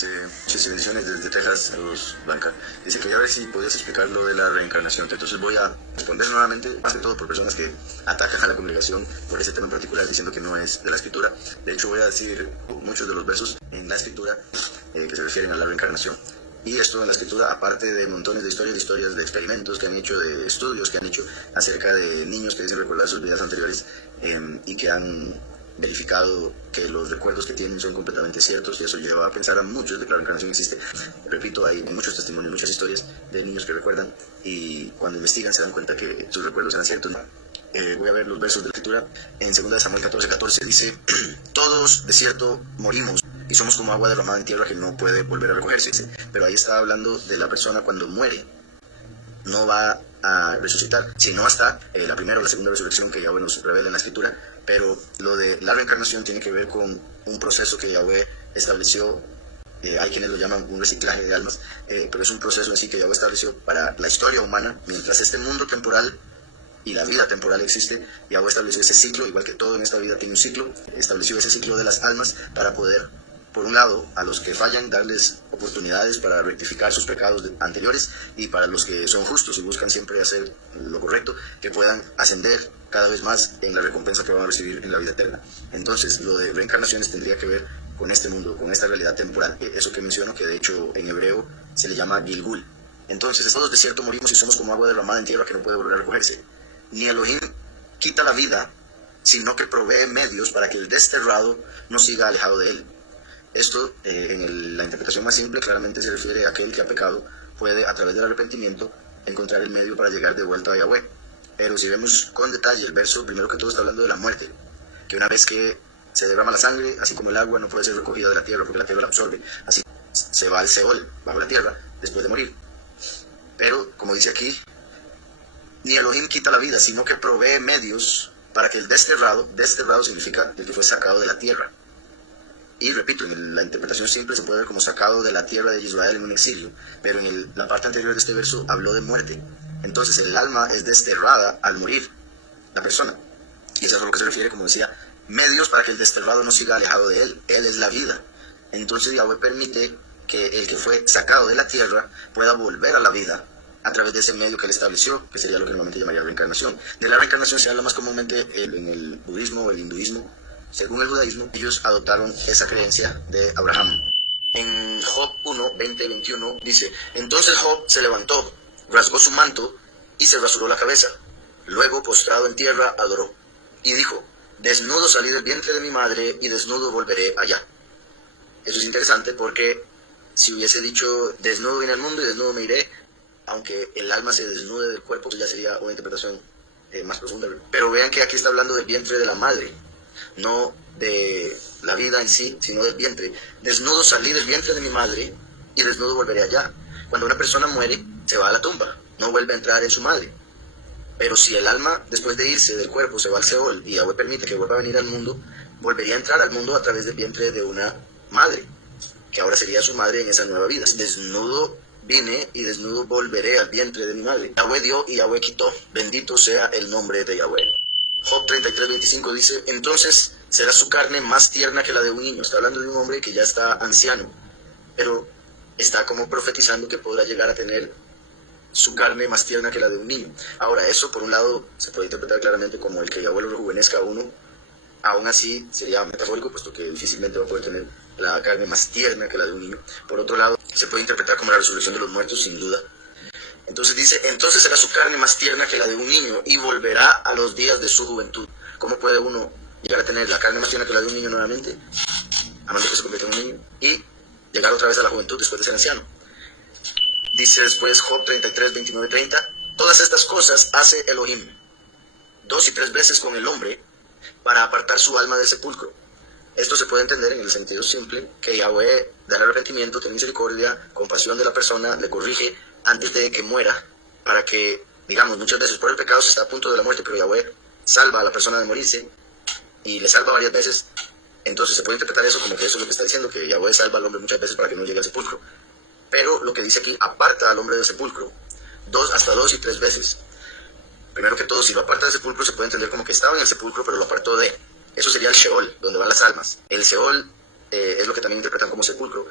Dice, muchas bendiciones desde Texas, saludos Blanca. Dice, quería ver si podías explicar lo de la reencarnación. Entonces voy a responder nuevamente, más que todo por personas que atacan a la congregación por ese tema en particular, diciendo que no es de la escritura. De hecho voy a decir muchos de los versos en la escritura que se refieren a la reencarnación. Y esto en la escritura, aparte de montones de historias de experimentos que han hecho, de estudios que han hecho acerca de niños que dicen recordar sus vidas anteriores y que han verificado que los recuerdos que tienen son completamente ciertos, y eso lleva a pensar a muchos de que la reencarnación existe. Repito, hay muchos testimonios, muchas historias de niños que recuerdan y cuando investigan se dan cuenta que sus recuerdos eran ciertos. Voy a ver los versos de la escritura. En 2 Samuel 14:14 dice, todos de cierto morimos y somos como agua derramada en tierra que no puede volver a recogerse. Pero ahí está hablando de la persona cuando muere, no va a resucitar, sino hasta la primera o la segunda resurrección que Yahweh nos revela en la escritura. Pero lo de la reencarnación tiene que ver con un proceso que Yahweh estableció. Hay quienes lo llaman un reciclaje de almas, pero es un proceso en sí que Yahweh estableció para la historia humana. Mientras este mundo temporal y la vida temporal existe, Yahweh estableció ese ciclo, igual que todo en esta vida tiene un ciclo. Estableció ese ciclo de las almas para poder, por un lado, a los que fallan, darles oportunidades para rectificar sus pecados anteriores, y para los que son justos y buscan siempre hacer lo correcto, que puedan ascender cada vez más en la recompensa que van a recibir en la vida eterna. Entonces, lo de reencarnaciones tendría que ver con este mundo, con esta realidad temporal. Eso que menciono, que de hecho en hebreo se le llama Gilgul. Entonces, todos de cierto morimos y somos como agua derramada en tierra que no puede volver a recogerse. Ni Elohim quita la vida, sino que provee medios para que el desterrado no siga alejado de él. Esto, la interpretación más simple, claramente se refiere a aquel que ha pecado puede, a través del arrepentimiento, encontrar el medio para llegar de vuelta a Yahweh. Pero si vemos con detalle el verso, primero que todo está hablando de la muerte, que una vez que se derrama la sangre, así como el agua, no puede ser recogida de la tierra porque la tierra la absorbe, así se va al Seol, bajo la tierra, después de morir. Pero, como dice aquí, ni Elohim quita la vida, sino que provee medios para que el desterrado significa el que fue sacado de la tierra. Y repito, en la interpretación simple se puede ver como sacado de la tierra de Israel en un exilio, pero en la parte anterior de este verso habló de muerte. Entonces el alma es desterrada al morir la persona, y eso es a lo que se refiere, como decía, medios para que el desterrado no siga alejado de él. Él es la vida. Entonces Yahweh permite que el que fue sacado de la tierra pueda volver a la vida a través de ese medio que él estableció, que sería lo que normalmente llamaría reencarnación. De la reencarnación se habla más comúnmente en el budismo o el hinduismo. Según el judaísmo, ellos adoptaron esa creencia de Abraham. En Job 1, 20 y 21 dice, entonces Job se levantó, rasgó su manto y se rasuró la cabeza. Luego, postrado en tierra, adoró. Y dijo, desnudo salí del vientre de mi madre y desnudo volveré allá. Eso es interesante porque si hubiese dicho, desnudo vine al mundo y desnudo me iré, aunque el alma se desnude del cuerpo, pues ya sería una interpretación más profunda. Pero vean que aquí está hablando del vientre de la madre, no de la vida en sí, sino del vientre. Desnudo salí del vientre de mi madre y desnudo volveré allá. Cuando una persona muere, se va a la tumba, no vuelve a entrar en su madre. Pero si el alma, después de irse del cuerpo, se va al Seol y Yahweh permite que vuelva a venir al mundo, volvería a entrar al mundo a través del vientre de una madre, que ahora sería su madre en esa nueva vida. Desnudo vine y desnudo volveré al vientre de mi madre. Yahweh dio y Yahweh quitó. Bendito sea el nombre de Yahweh. Job 33:25 dice, entonces será su carne más tierna que la de un niño. Está hablando de un hombre que ya está anciano, pero está como profetizando que podrá llegar a tener su carne más tierna que la de un niño. Ahora, eso por un lado se puede interpretar claramente como el que Yahweh lo rejuvenezca a uno. Aún así sería metafórico, puesto que difícilmente va a poder tener la carne más tierna que la de un niño. Por otro lado, se puede interpretar como la resurrección de los muertos, sin duda. Entonces dice, entonces será su carne más tierna que la de un niño y volverá a los días de su juventud. ¿Cómo puede uno llegar a tener la carne más tierna que la de un niño nuevamente, a menos que se convierta en un niño, y llegar otra vez a la juventud después de ser anciano? Dice después Job 33, 29, 30, todas estas cosas hace Elohim 2 y 3 veces con el hombre para apartar su alma del sepulcro. Esto se puede entender en el sentido simple, que Yahweh da el arrepentimiento, tiene misericordia, compasión de la persona, le corrige antes de que muera, para que, digamos, muchas veces por el pecado se está a punto de la muerte, pero Yahweh salva a la persona de morirse, y le salva varias veces. Entonces se puede interpretar eso como que eso es lo que está diciendo, que Yahweh salva al hombre muchas veces para que no llegue al sepulcro. Pero lo que dice aquí, aparta al hombre del sepulcro, hasta dos y 3 veces. Primero que todo, si lo aparta del sepulcro, se puede entender como que estaba en el sepulcro, pero lo apartó de. Eso sería el Sheol, donde van las almas. El Seol es lo que también interpretan como sepulcro.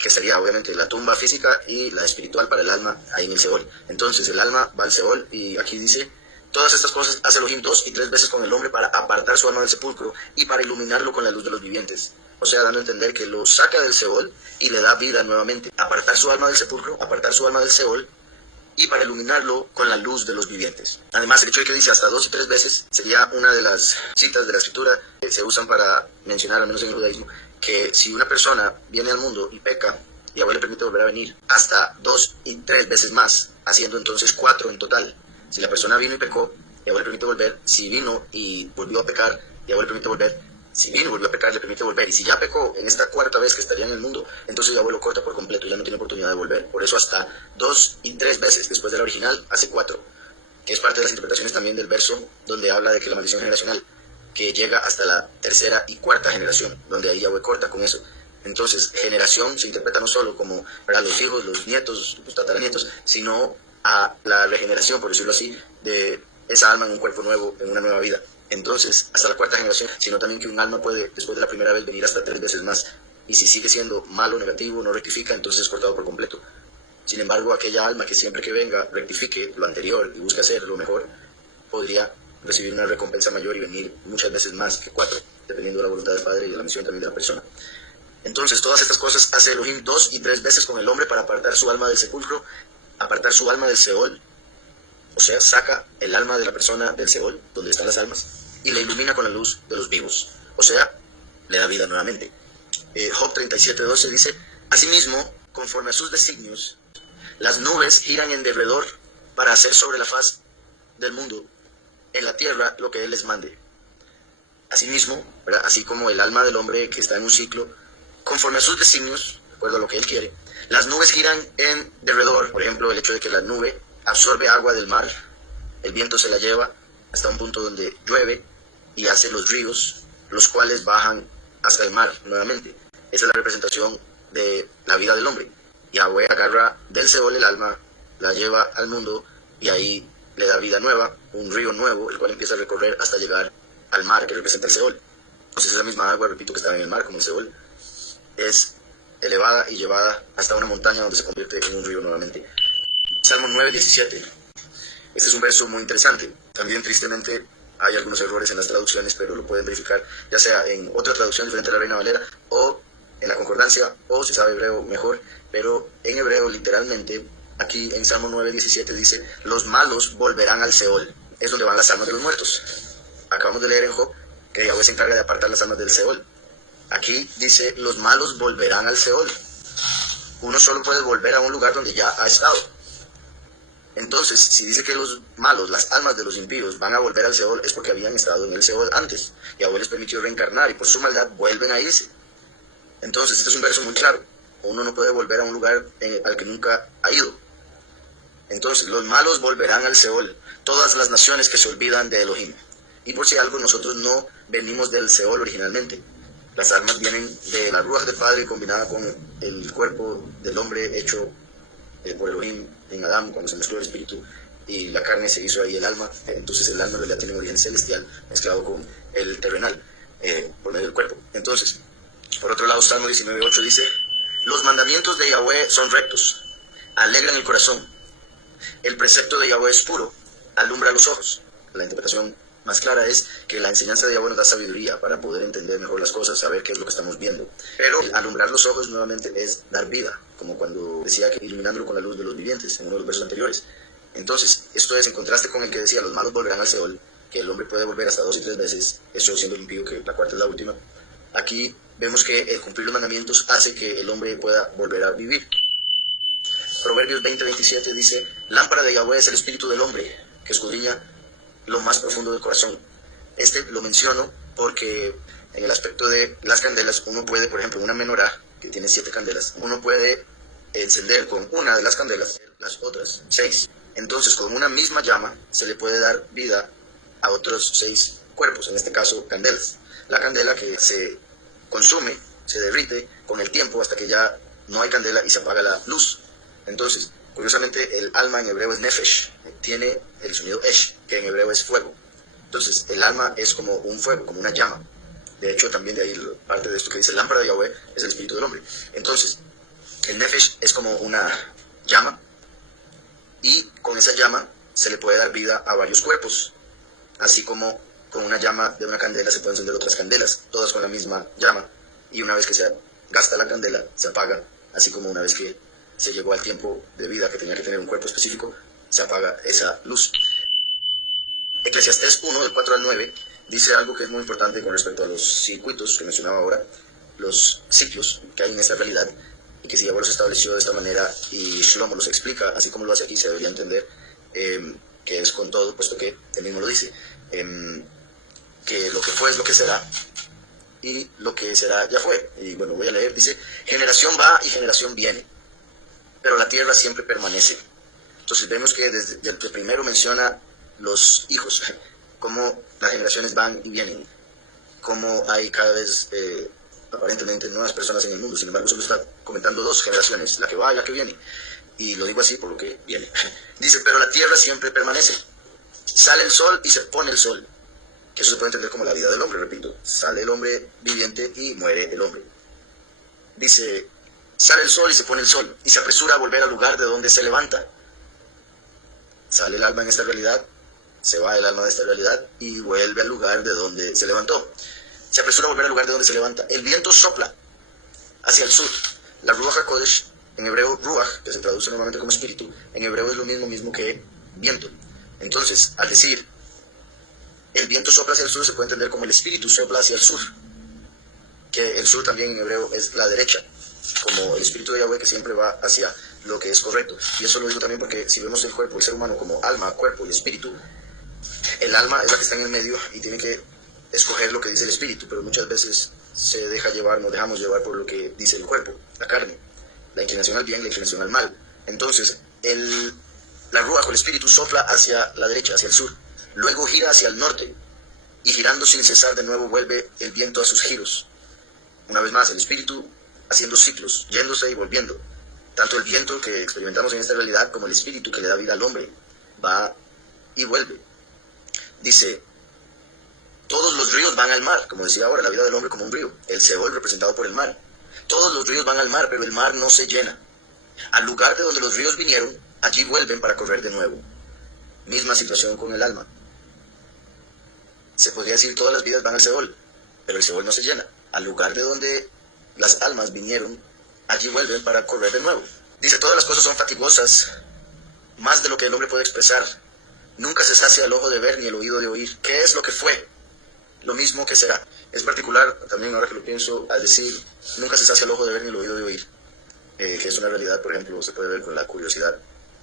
que sería obviamente la tumba física y la espiritual para el alma ahí en el Seol. Entonces el alma va al Seol y aquí dice, todas estas cosas hace Elohim 2 y 3 veces con el hombre para apartar su alma del sepulcro y para iluminarlo con la luz de los vivientes. O sea, dando a entender que lo saca del Seol y le da vida nuevamente. Apartar su alma del sepulcro, apartar su alma del Seol y para iluminarlo con la luz de los vivientes. Además, el hecho de que dice hasta 2 y 3 veces sería una de las citas de la escritura que se usan para mencionar, al menos en el judaísmo, que si una persona viene al mundo y peca, Yahweh le permite volver a venir hasta 2 y 3 veces más, haciendo entonces 4 en total. Si la persona vino y pecó, Yahweh le permite volver. Si vino y volvió a pecar, Yahweh le permite volver. Si vino y volvió a pecar, le permite volver. Y si ya pecó en esta cuarta vez que estaría en el mundo, entonces Yahweh lo corta por completo, ya no tiene oportunidad de volver. Por eso hasta 2 y 3 veces después de la original hace 4, que es parte de las interpretaciones también del verso donde habla de que la maldición generacional, que llega hasta la tercera y cuarta generación, donde ahí Yahweh corta con eso. Entonces, generación se interpreta no solo como para los hijos, los nietos, los tataranietos, sino a la regeneración, por decirlo así, de esa alma en un cuerpo nuevo, en una nueva vida. Entonces, hasta la cuarta generación, sino también que un alma puede, después de la primera vez, venir hasta 3 veces más. Y si sigue siendo malo, negativo, no rectifica, entonces es cortado por completo. Sin embargo, aquella alma que siempre que venga rectifique lo anterior y busque hacer lo mejor, podría recibir una recompensa mayor y venir muchas veces más que 4, dependiendo de la voluntad del Padre y de la misión también de la persona. Entonces, todas estas cosas hace Elohim 2 y 3 veces con el hombre para apartar su alma del sepulcro, apartar su alma del Seol, o sea, saca el alma de la persona del Seol, donde están las almas, y la ilumina con la luz de los vivos, o sea, le da vida nuevamente. Job 37:12 dice, asimismo, conforme a sus designios, las nubes giran en derredor para hacer sobre la faz del mundo, en la tierra, lo que él les mande. Asimismo, ¿verdad? Así como el alma del hombre que está en un ciclo, conforme a sus designios, de acuerdo a lo que él quiere, las nubes giran en derredor. Por ejemplo, el hecho de que la nube absorbe agua del mar, el viento se la lleva hasta un punto donde llueve y hace los ríos, los cuales bajan hasta el mar nuevamente. Esa es la representación de la vida del hombre. Yahweh agarra del Seol el alma, la lleva al mundo y ahí le da vida nueva, un río nuevo, el cual empieza a recorrer hasta llegar al mar que representa el Seol. Entonces esa misma agua, repito, que estaba en el mar como el Seol, es elevada y llevada hasta una montaña donde se convierte en un río nuevamente. Salmo 9:17. Este es un verso muy interesante. También tristemente hay algunos errores en las traducciones, pero lo pueden verificar ya sea en otra traducción diferente a la Reina Valera o en la concordancia, o si sabe hebreo mejor, pero en hebreo literalmente aquí en Salmo 9:17 dice, los malos volverán al Seol, es donde van las almas de los muertos. Acabamos de leer en Job que Yahweh se encarga de apartar las almas del Seol. Aquí dice, los malos volverán al Seol. Uno solo puede volver a un lugar donde ya ha estado. Entonces, si dice que los malos, las almas de los impíos, van a volver al Seol, es porque habían estado en el Seol antes. Yahweh les permitió reencarnar y por su maldad vuelven a irse. Entonces, este es un verso muy claro. Uno no puede volver a un lugar al que nunca ha ido. Entonces, los malos volverán al Seol. Todas las naciones que se olvidan de Elohim. Y por si algo, nosotros no venimos del Seol originalmente. Las almas vienen de la Ruach del Padre combinada con el cuerpo del hombre hecho por Elohim en Adán, cuando se mezcló el espíritu y la carne se hizo ahí el alma. Entonces el alma en realidad tiene un origen celestial mezclado con el terrenal por medio del cuerpo. Entonces, por otro lado, Salmo 19:8 dice, los mandamientos de Yahweh son rectos, alegran el corazón. El precepto de Yahweh es puro, alumbra los ojos. La interpretación más clara es que la enseñanza de Yahweh nos da sabiduría para poder entender mejor las cosas, saber qué es lo que estamos viendo. Pero el alumbrar los ojos nuevamente es dar vida, como cuando decía que iluminándolo con la luz de los vivientes, en uno de los versos anteriores. Entonces, esto es en contraste con el que decía, los malos volverán al Seol, que el hombre puede volver hasta 2 y 3 veces, eso siendo el impío, que la cuarta es la última. Aquí vemos que el cumplir los mandamientos hace que el hombre pueda volver a vivir. Proverbios 20:27 dice, lámpara de Yahweh es el espíritu del hombre, que escudriña lo más profundo del corazón. Este lo menciono porque en el aspecto de las candelas, uno puede, por ejemplo, en una menorá que tiene 7 candelas, uno puede encender con una de las candelas las otras 6. Entonces, con una misma llama se le puede dar vida a otros 6 cuerpos, en este caso candelas. La candela que se consume, se derrite con el tiempo hasta que ya no hay candela y se apaga la luz. Entonces, curiosamente, el alma en hebreo es nefesh, tiene el sonido esh, que en hebreo es fuego. Entonces, el alma es como un fuego, como una llama. De hecho, también de ahí parte de esto que dice lámpara de Yahweh es el espíritu del hombre. Entonces, El nefesh es como una llama, y con esa llama se le puede dar vida a varios cuerpos, así como con una llama de una candela se pueden encender otras candelas, todas con la misma llama, y una vez que se gasta la candela, se apaga, así como una vez que se llegó al tiempo de vida que tenía que tener un cuerpo específico, se apaga esa luz. Eclesiastés 1, del 4 al 9, dice algo que es muy importante con respecto a los circuitos que mencionaba ahora, los ciclos que hay en esta realidad, y que si Yahweh los estableció de esta manera y Shlomo los explica, así como lo hace aquí, se debería entender que es con todo, puesto que él mismo lo dice, que lo que fue es lo que será, y lo que será ya fue. Y bueno, voy a leer, dice: generación va y generación viene, pero la tierra siempre permanece. Entonces vemos que desde el primero menciona los hijos, cómo las generaciones van y vienen, cómo hay cada vez aparentemente nuevas personas en el mundo. Sin embargo, solo está comentando dos generaciones, la que va y la que viene, y lo digo así por lo que viene. Dice: pero la tierra siempre permanece, sale el sol y se pone el sol, que eso se puede entender como la vida del hombre, repito, sale el hombre viviente y muere el hombre. Dice: sale el sol y se pone el sol, y se apresura a volver al lugar de donde se levanta. Sale el alma en esta realidad, se va el alma de esta realidad y vuelve al lugar de donde se levantó. Se apresura a volver al lugar de donde se levanta. El viento sopla hacia el sur. La Ruach HaKodesh, en hebreo Ruach, que se traduce normalmente como espíritu, en hebreo es lo mismo que viento. Entonces, al decir el viento sopla hacia el sur, se puede entender como el espíritu sopla hacia el sur, que el sur también en hebreo es la derecha, como el espíritu de Yahweh que siempre va hacia lo que es correcto. Y eso lo digo también porque si vemos el cuerpo, el ser humano, como alma, cuerpo y espíritu, el alma es la que está en el medio y tiene que escoger lo que dice el espíritu, pero muchas veces se deja llevar, nos dejamos llevar por lo que dice el cuerpo, la carne, la inclinación al bien, la inclinación al mal. Entonces, la Ruach, el espíritu, sopla hacia la derecha, hacia el sur, luego gira hacia el norte, y girando sin cesar de nuevo vuelve el viento a sus giros. Una vez más, el espíritu haciendo ciclos, yéndose y volviendo. Tanto el viento que experimentamos en esta realidad como el espíritu que le da vida al hombre va y vuelve. Dice: todos los ríos van al mar, como decía ahora, la vida del hombre como un río, el Seol representado por el mar. Todos los ríos van al mar, pero el mar no se llena. Al lugar de donde los ríos vinieron, allí vuelven para correr de nuevo. Misma situación con el alma. Se podría decir todas las vidas van al Seol, pero el Seol no se llena. Al lugar de donde las almas vinieron, allí vuelven para correr de nuevo. Dice: todas las cosas son fatigosas, más de lo que el hombre puede expresar. Nunca se sacia el ojo de ver ni el oído de oír. ¿Qué es lo que fue? Lo mismo que será. Es particular, también ahora que lo pienso, al decir nunca se sacia el ojo de ver ni el oído de oír, que es una realidad, por ejemplo, se puede ver con la curiosidad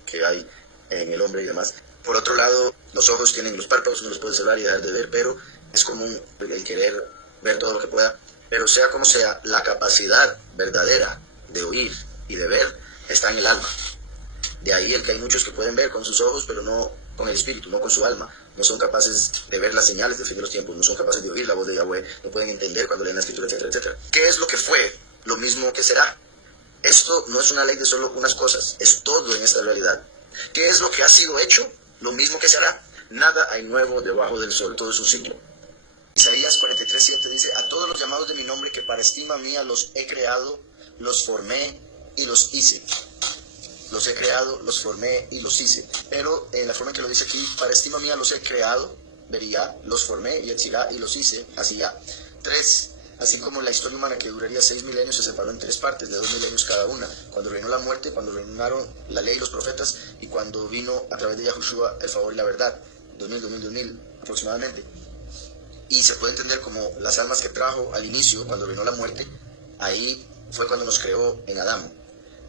que hay en el hombre y demás. Por otro lado, los ojos tienen los párpados, uno los puede cerrar y dejar de ver, pero es común el querer ver todo lo que pueda. Pero sea como sea, la capacidad verdadera de oír y de ver está en el alma. De ahí el que hay muchos que pueden ver con sus ojos, pero no con el espíritu, no con su alma. No son capaces de ver las señales del fin de los tiempos, no son capaces de oír la voz de Yahweh, no pueden entender cuando leen la escritura, etcétera, etcétera. ¿Qué es lo que fue? Lo mismo que será. Esto no es una ley de solo unas cosas, es todo en esta realidad. ¿Qué es lo que ha sido hecho? Lo mismo que será. Nada hay nuevo debajo del sol, todo es un ciclo. Isaías 43:7 dice: a todos los llamados de mi nombre que para estima mía los he creado, los formé y los hice. Los he creado, los formé y los hice. Pero en la forma en que lo dice aquí, para estima mía los he creado, vería, los formé y etzirá y los hice, así ya. 3. Así como la historia humana que duraría 6 milenios se separó en 3 partes, de 2 milenios cada una. Cuando reinó la muerte, cuando reinaron la ley y los profetas, y cuando vino a través de Yahushua el favor y la verdad. 2000 aproximadamente. Y se puede entender como las almas que trajo al inicio, cuando reinó la muerte, ahí fue cuando nos creó en Adán.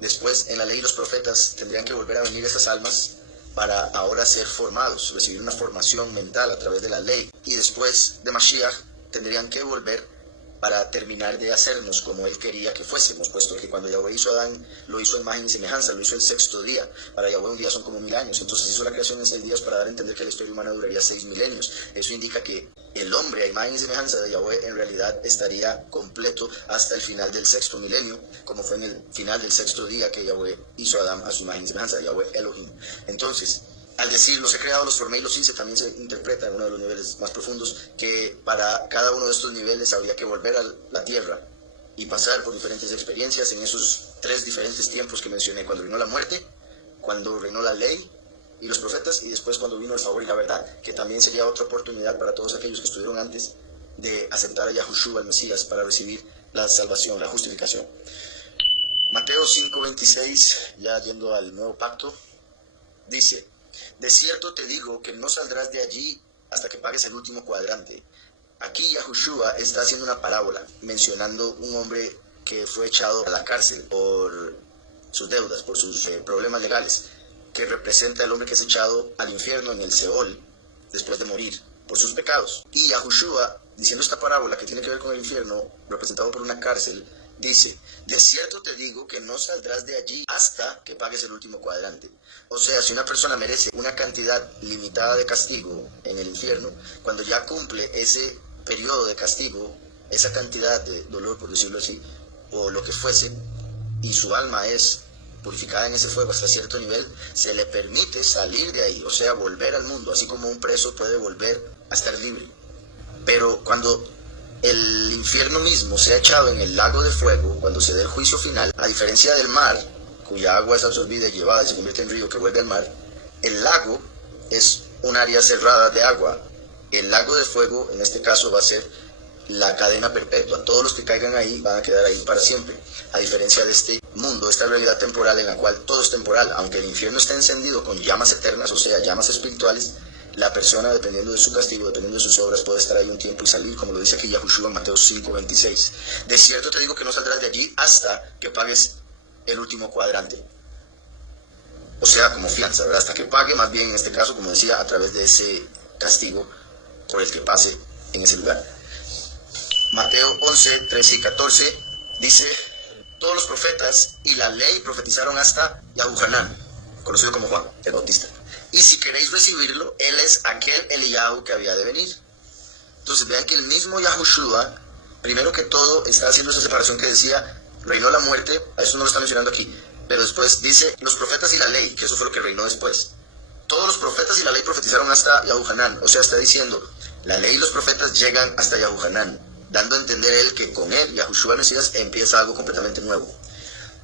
Después, en la ley y los profetas, tendrían que volver a venir esas almas para ahora ser formados, recibir una formación mental a través de la ley. Y después de Mashiach, tendrían que volver para terminar de hacernos como Él quería que fuésemos, puesto que cuando Yahweh hizo a Adán, lo hizo a imagen y semejanza, lo hizo el 6º día. Para Yahweh un día son como 1000 años, entonces hizo la creación en 6 días para dar a entender que la historia humana duraría 6 milenios. Eso indica que el hombre a imagen y semejanza de Yahweh en realidad estaría completo hasta el final del 6º milenio, como fue en el final del 6º día que Yahweh hizo a Adán a su imagen y semejanza, de Yahweh Elohim. Entonces, al decir los he creado, los formé y los hice, también se interpreta en uno de los niveles más profundos que para cada uno de estos niveles habría que volver a la tierra y pasar por diferentes experiencias en esos 3 diferentes tiempos que mencioné, cuando vino la muerte, cuando reinó la ley y los profetas, y después cuando vino el favor y la verdad, que también sería otra oportunidad para todos aquellos que estuvieron antes de aceptar a Yahushua, el Mesías, para recibir la salvación, la justificación. Mateo 5:26, ya yendo al nuevo pacto, dice: de cierto te digo que no saldrás de allí hasta que pagues el último cuadrante. Aquí Yahushua está haciendo una parábola, mencionando un hombre que fue echado a la cárcel por sus deudas, por sus problemas legales, que representa al hombre que es echado al infierno en el Seol, después de morir, por sus pecados. Y Yahushua, diciendo esta parábola que tiene que ver con el infierno, representado por una cárcel, dice: de cierto te digo que no saldrás de allí hasta que pagues el último cuadrante. O sea, si una persona merece una cantidad limitada de castigo en el infierno, cuando ya cumple ese periodo de castigo, esa cantidad de dolor, por decirlo así, o lo que fuese, y su alma es purificada en ese fuego hasta cierto nivel, se le permite salir de ahí, o sea, volver al mundo, así como un preso puede volver a estar libre. Pero cuando el infierno mismo se ha echado en el lago de fuego, cuando se dé el juicio final, a diferencia del mar, cuya agua es absorbida y llevada y se convierte en río que vuelve al mar, el lago es un área cerrada de agua. El lago de fuego, en este caso, va a ser la cadena perpetua. Todos los que caigan ahí van a quedar ahí para siempre. A diferencia de este mundo, esta realidad temporal en la cual todo es temporal, aunque el infierno esté encendido con llamas eternas, o sea, llamas espirituales, la persona, dependiendo de su castigo, dependiendo de sus obras, puede estar ahí un tiempo y salir, como lo dice aquí Yahushua en Mateo 5:26. De cierto te digo que no saldrás de allí hasta que pagues el último cuadrante. O sea, como fianza, ¿verdad? Hasta que pague, más bien en este caso, como decía, a través de ese castigo por el que pase en ese lugar. Mateo 11:13 y 14 dice: todos los profetas y la ley profetizaron hasta Yahuhanán, conocido como Juan el Bautista. Y si queréis recibirlo, él es aquel Eliyahu que había de venir. Entonces vean que el mismo Yahushua, primero que todo, está haciendo esa separación que decía, reinó la muerte, a eso no lo está mencionando aquí, pero después dice los profetas y la ley, que eso fue lo que reinó después. Todos los profetas y la ley profetizaron hasta Yahuhanán, o sea, está diciendo, la ley y los profetas llegan hasta Yahuhanán, dando a entender él que con él, Yahushua el Mesías, empieza algo completamente nuevo.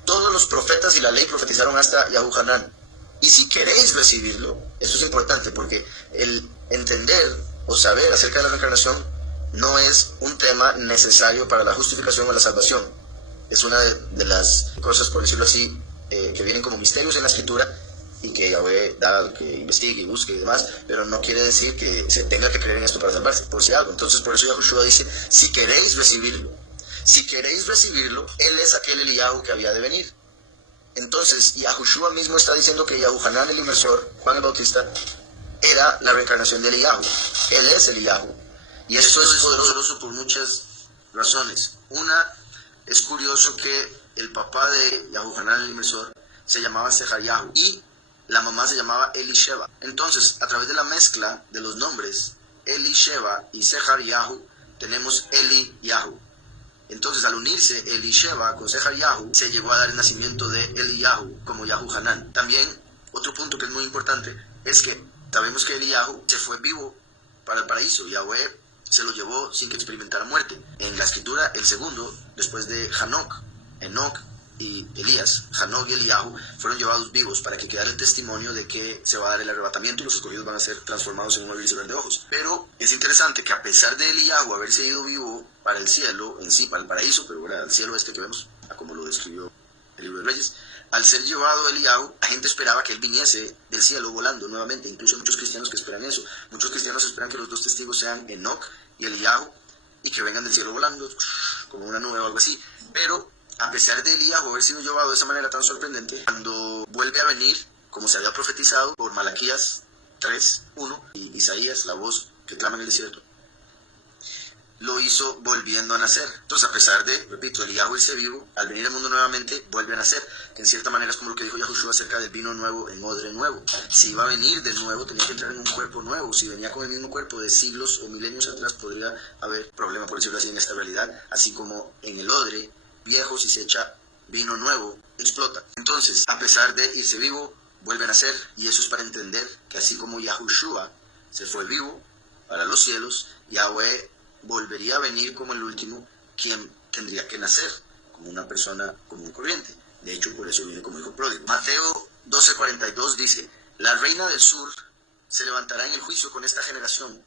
Todos los profetas y la ley profetizaron hasta Yahuhanán. Y si queréis recibirlo, eso es importante, porque el entender o saber acerca de la reencarnación no es un tema necesario para la justificación o la salvación. Es una de las cosas, por decirlo así, que vienen como misterios en la escritura y que Yahweh da que investigue y busque y demás, pero no quiere decir que se tenga que creer en esto para salvarse, por si algo. Entonces, por eso Yahushua dice, si queréis recibirlo, él es aquel Eliyahu que había de venir. Entonces, Yahushua mismo está diciendo que Yahuhanán el inmersor, Juan el Bautista, era la reencarnación de Eliyahu. Él es Eliyahu. Y esto es poderoso por muchas razones. Una, es curioso que el papá de Yahuhanán el inmersor se llamaba Sehariyahu y la mamá se llamaba Elisheba. Entonces, a través de la mezcla de los nombres Elisheba y Sehariyahu, tenemos Eliyahu. Entonces, al unirse Elisheba con Sehariyahu, se llegó a dar el nacimiento de Eliyahu como Yahuhanán. También, otro punto que es muy importante, es que sabemos que Eliyahu se fue vivo para el paraíso. Yahweh se lo llevó sin que experimentara muerte. En la escritura, el segundo, después de Enoc y Elías, Hanoc y Eliyahu, fueron llevados vivos para que quedara el testimonio de que se va a dar el arrebatamiento y los escogidos van a ser transformados en un abrir y cerrar de ojos. Pero es interesante que a pesar de Eliyahu haberse ido vivo para el cielo, en sí, para el paraíso, pero bueno, el cielo este que vemos, como lo describió el libro de Reyes, al ser llevado Eliyahu, la gente esperaba que él viniese del cielo volando nuevamente. Incluso hay muchos cristianos que esperan eso. Muchos cristianos esperan que los dos testigos sean Enoc y Eliyahu y que vengan del cielo volando como una nube o algo así. Pero a pesar de Eliyahu haber sido llevado de esa manera tan sorprendente, cuando vuelve a venir, como se había profetizado por Malaquías 3:1 y Isaías, la voz que clama en el desierto, lo hizo volviendo a nacer. Entonces, a pesar de, repito, Eliyahu irse vivo, al venir al mundo nuevamente, vuelve a nacer, que en cierta manera es como lo que dijo Yahushua acerca del vino nuevo en odre nuevo. Si iba a venir de nuevo, tenía que entrar en un cuerpo nuevo. Si venía con el mismo cuerpo de siglos o milenios atrás, podría haber problema, por decirlo así, en esta realidad, así como en el odre viejo, si se echa vino nuevo, explota. Entonces, a pesar de irse vivo, vuelve a nacer, y eso es para entender que así como Yahushua se fue vivo para los cielos, Yahweh volvería a venir como el último, quien tendría que nacer. como una persona común y corriente. De hecho, por eso viene como hijo pródigo. Mateo 12:42 dice, la reina del sur se levantará en el juicio con esta generación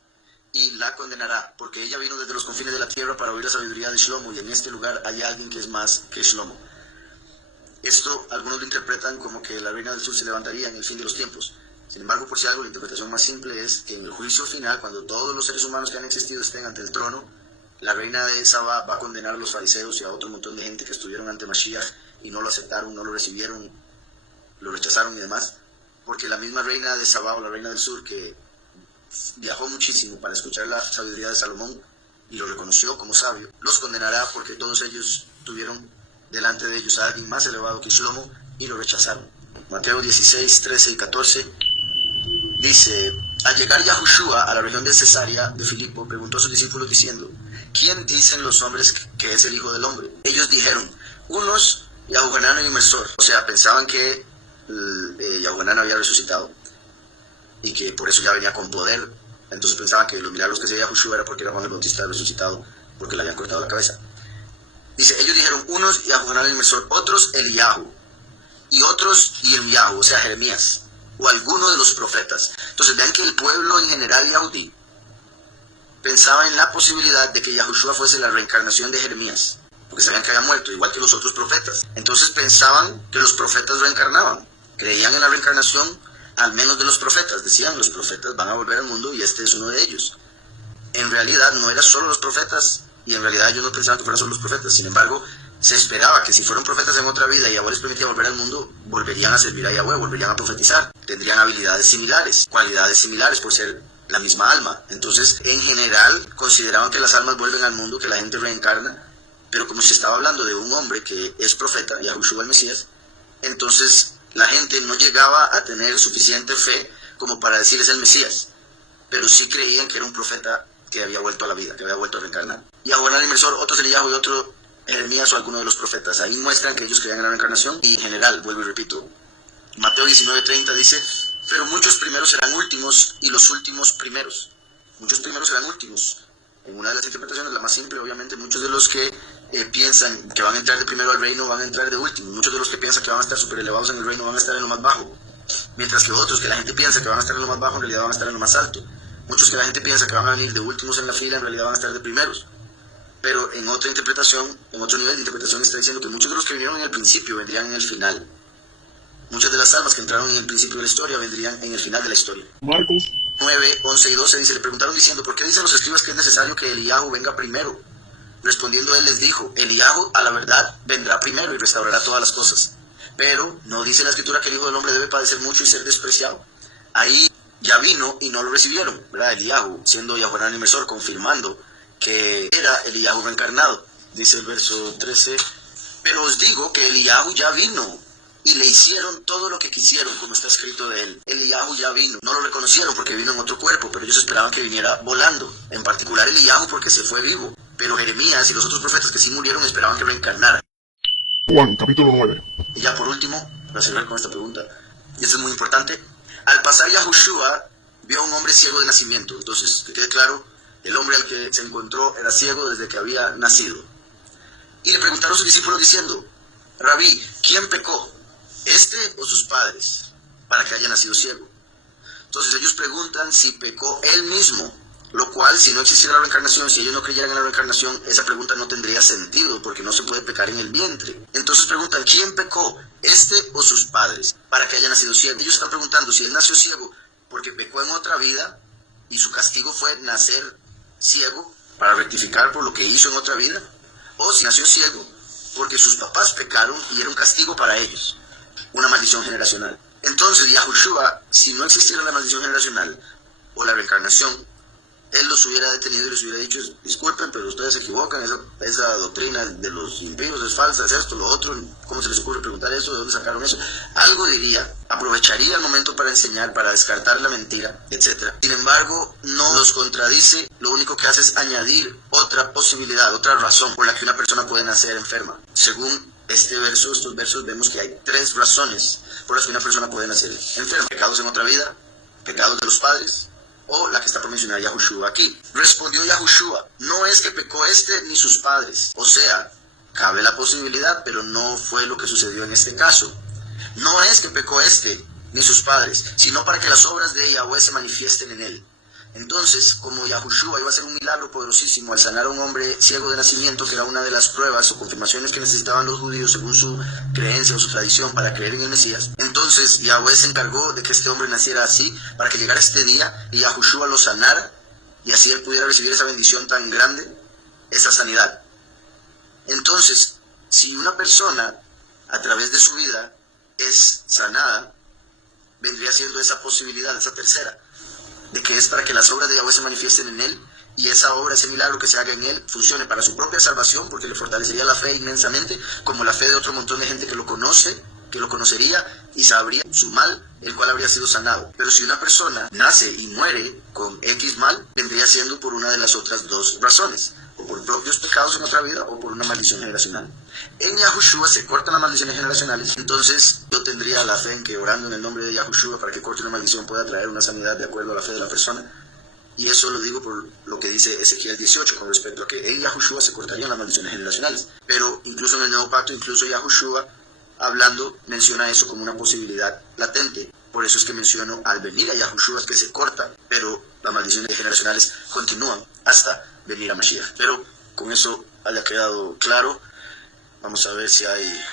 y la condenará, porque ella vino desde los confines de la tierra para oír la sabiduría de Shlomo, y en este lugar hay alguien que es más que Shlomo. Esto algunos lo interpretan como que la reina del sur se levantaría en el fin de los tiempos. Sin embargo, por si algo, la interpretación más simple es que en el juicio final, cuando todos los seres humanos que han existido estén ante el trono, la reina de Sabá va a condenar a los fariseos y a otro montón de gente que estuvieron ante Mashiach y no lo aceptaron, no lo recibieron, lo rechazaron y demás, porque la misma reina de Sabá o la reina del sur, que viajó muchísimo para escuchar la sabiduría de Salomón y lo reconoció como sabio, los condenará porque todos ellos tuvieron delante de ellos a alguien más elevado que Shlomo y lo rechazaron. Mateo 16, 13 y 14 dice, al llegar Yahushua a la región de Cesarea de Filipo, preguntó a sus discípulos diciendo, ¿quién dicen los hombres que es el Hijo del Hombre? Ellos dijeron, unos Yahuanán el Inmersor, o sea, pensaban que Yahuanán había resucitado y que por eso ya venía con poder. Entonces pensaban que los milagros que hacía Yahushua era porque era Juan el Bautista resucitado, porque le habían cortado la cabeza. Dice, ellos dijeron, unos Yahuanán el Inmersor, otros Eliyahu, y otros Yirmiyahu, o sea, Jeremías, o alguno de los profetas. Entonces vean que el pueblo en general yahudí pensaba en la posibilidad de que Yahushua fuese la reencarnación de Jeremías, porque sabían que había muerto, igual que los otros profetas. Entonces pensaban que los profetas reencarnaban, creían en la reencarnación, al menos de los profetas. Decían, los profetas van a volver al mundo y este es uno de ellos. En realidad no eran solo los profetas, y en realidad ellos no pensaban que fueran solo los profetas. Sin embargo, se esperaba que si fueron profetas en otra vida y Yahweh les permitía volver al mundo, volverían a servir a Yahweh, volverían a profetizar. Tendrían habilidades similares, cualidades similares por ser la misma alma. Entonces, en general, consideraban que las almas vuelven al mundo, que la gente reencarna, pero como se estaba hablando de un hombre que es profeta, Yahushua el Mesías, entonces la gente no llegaba a tener suficiente fe como para decir es el Mesías, pero sí creían que era un profeta que había vuelto a la vida, que había vuelto a reencarnar. Y ahora el inmersor, otros Eliyahu y otro Jeremías o alguno de los profetas. Ahí muestran que ellos creían en la reencarnación. Y en general, vuelvo y repito, Mateo 19:30 dice, pero muchos primeros serán últimos y los últimos primeros. Muchos primeros serán últimos. En una de las interpretaciones, la más simple, obviamente, muchos de los que piensan que van a entrar de primero al reino van a entrar de último. Muchos de los que piensan que van a estar súper elevados en el reino van a estar en lo más bajo. Mientras que otros, que la gente piensa que van a estar en lo más bajo, en realidad van a estar en lo más alto. Muchos que la gente piensa que van a venir de últimos en la fila, en realidad van a estar de primeros. Pero en otra interpretación, en otro nivel de interpretación está diciendo que muchos de los que vinieron en el principio vendrían en el final. Muchas de las almas que entraron en el principio de la historia vendrían en el final de la historia. Marcos 9, 11 y 12 dice, le preguntaron diciendo, ¿por qué dicen los escribas que es necesario que Eliyahu venga primero? Respondiendo él les dijo, Eliyahu a la verdad vendrá primero y restaurará todas las cosas. Pero no dice la escritura que el Hijo del Hombre debe padecer mucho y ser despreciado. Ahí ya vino y no lo recibieron, ¿verdad? Eliyahu, siendo Yahuanán el Inmersor, confirmando que era Eliyahu reencarnado. Dice el verso 13, pero os digo que Eliyahu ya vino y le hicieron todo lo que quisieron, como está escrito de él. Eliyahu ya vino. No lo reconocieron porque vino en otro cuerpo, pero ellos esperaban que viniera volando. En particular Eliyahu porque se fue vivo. Pero Jeremías y los otros profetas que sí murieron esperaban que reencarnara. Juan, capítulo 9. Y ya por último, para cerrar con esta pregunta, y esto es muy importante, al pasar Yahushua vio a un hombre ciego de nacimiento. Entonces, que quede claro, el hombre al que se encontró era ciego desde que había nacido. Y le preguntaron a sus discípulos diciendo, Rabí, ¿quién pecó, este o sus padres, para que haya nacido ciego? Entonces ellos preguntan si pecó él mismo, lo cual, si no existiera la reencarnación, si ellos no creyeran en la reencarnación, esa pregunta no tendría sentido, porque no se puede pecar en el vientre. Entonces preguntan, ¿quién pecó, este o sus padres, para que haya nacido ciego? Ellos están preguntando si él nació ciego porque pecó en otra vida, y su castigo fue nacer ciego para rectificar por lo que hizo en otra vida, o si nació ciego porque sus papás pecaron y era un castigo para ellos, una maldición generacional. Entonces Yahushua, si no existiera la maldición generacional o la reencarnación, él los hubiera detenido y les hubiera dicho, disculpen, pero ustedes se equivocan, esa doctrina de los impíos es falsa, es esto, lo otro, ¿cómo se les ocurre preguntar eso? ¿De dónde sacaron eso? Algo diría, aprovecharía el momento para enseñar, para descartar la mentira, etc. Sin embargo, no los contradice, lo único que hace es añadir otra posibilidad, otra razón por la que una persona puede nacer enferma. Según estos versos, vemos que hay 3 razones por las que una persona puede nacer enferma. Pecados en otra vida, pecados de los padres, o la que está por mencionar Yahushua aquí. Respondió Yahushua, no es que pecó este ni sus padres, o sea, Cabe la posibilidad, pero no fue lo que sucedió en este caso. No es que pecó ni sus padres, sino para que las obras de Yahweh se manifiesten en él. Entonces, como Yahushua iba a hacer un milagro poderosísimo al sanar a un hombre ciego de nacimiento, que era una de las pruebas o confirmaciones que necesitaban los judíos según su creencia o su tradición para creer en el Mesías, entonces Yahweh se encargó de que este hombre naciera así para que llegara este día y Yahushua lo sanara y así él pudiera recibir esa bendición tan grande, esa sanidad. Entonces, si una persona a través de su vida es sanada, vendría siendo esa posibilidad, esa tercera, de que es para que las obras de Yahweh se manifiesten en él y esa obra, ese milagro que se haga en él, funcione para su propia salvación, porque le fortalecería la fe inmensamente, como la fe de otro montón de gente que lo conoce, que lo conocería y sabría su mal, el cual habría sido sanado. Pero si una persona nace y muere con X mal, vendría siendo por una de las otras dos razones, o por propios pecados en otra vida o por una maldición generacional. En Yahushua se cortan las maldiciones generacionales, entonces yo tendría la fe en que orando en el nombre de Yahushua para que corte una maldición pueda traer una sanidad de acuerdo a la fe de la persona. Y eso lo digo por lo que dice Ezequiel 18 con respecto a que en Yahushua se cortarían las maldiciones generacionales. Pero incluso en el Nuevo Pacto, incluso Yahushua hablando menciona eso como una posibilidad latente. Por eso es que menciono al venir a Yahushua que se corta, pero las maldiciones generacionales continúan hasta venir a Mashiach. Pero con eso haya quedado claro, vamos a ver si hay